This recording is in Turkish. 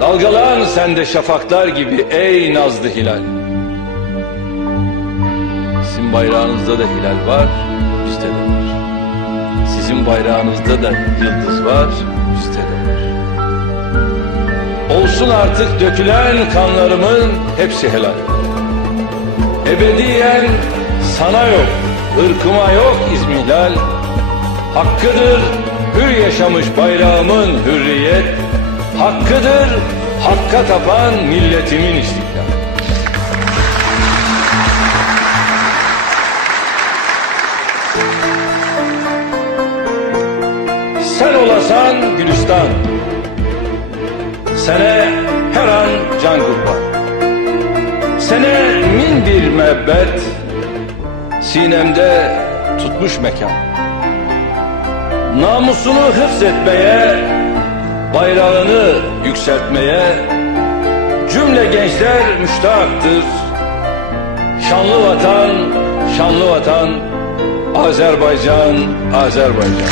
Dalgalan sen de şafaklar gibi ey nazlı hilal. Sizin bayrağınızda da hilal var, bizde de var. Sizin bayrağınızda da yıldız var, bizde de var. Olsun artık dökülen kanlarımın hepsi helal. Ebediyen sana yok, ırkıma yok izmihlal. Hakkıdır hür yaşamış bayrağımın hürriyet. Hakkıdır hakka tapan milletimin istiklal. Sen olasan Gülistan, Sene her an can kurban. Sene min bir mebbet, Sinemde tutmuş mekan. Namusunu hıfz etmeye, Bayrağını yükseltmeye, Cümle gençler müştahaktır. Şanlı vatan, şanlı vatan, Azerbaycan, Azerbaycan.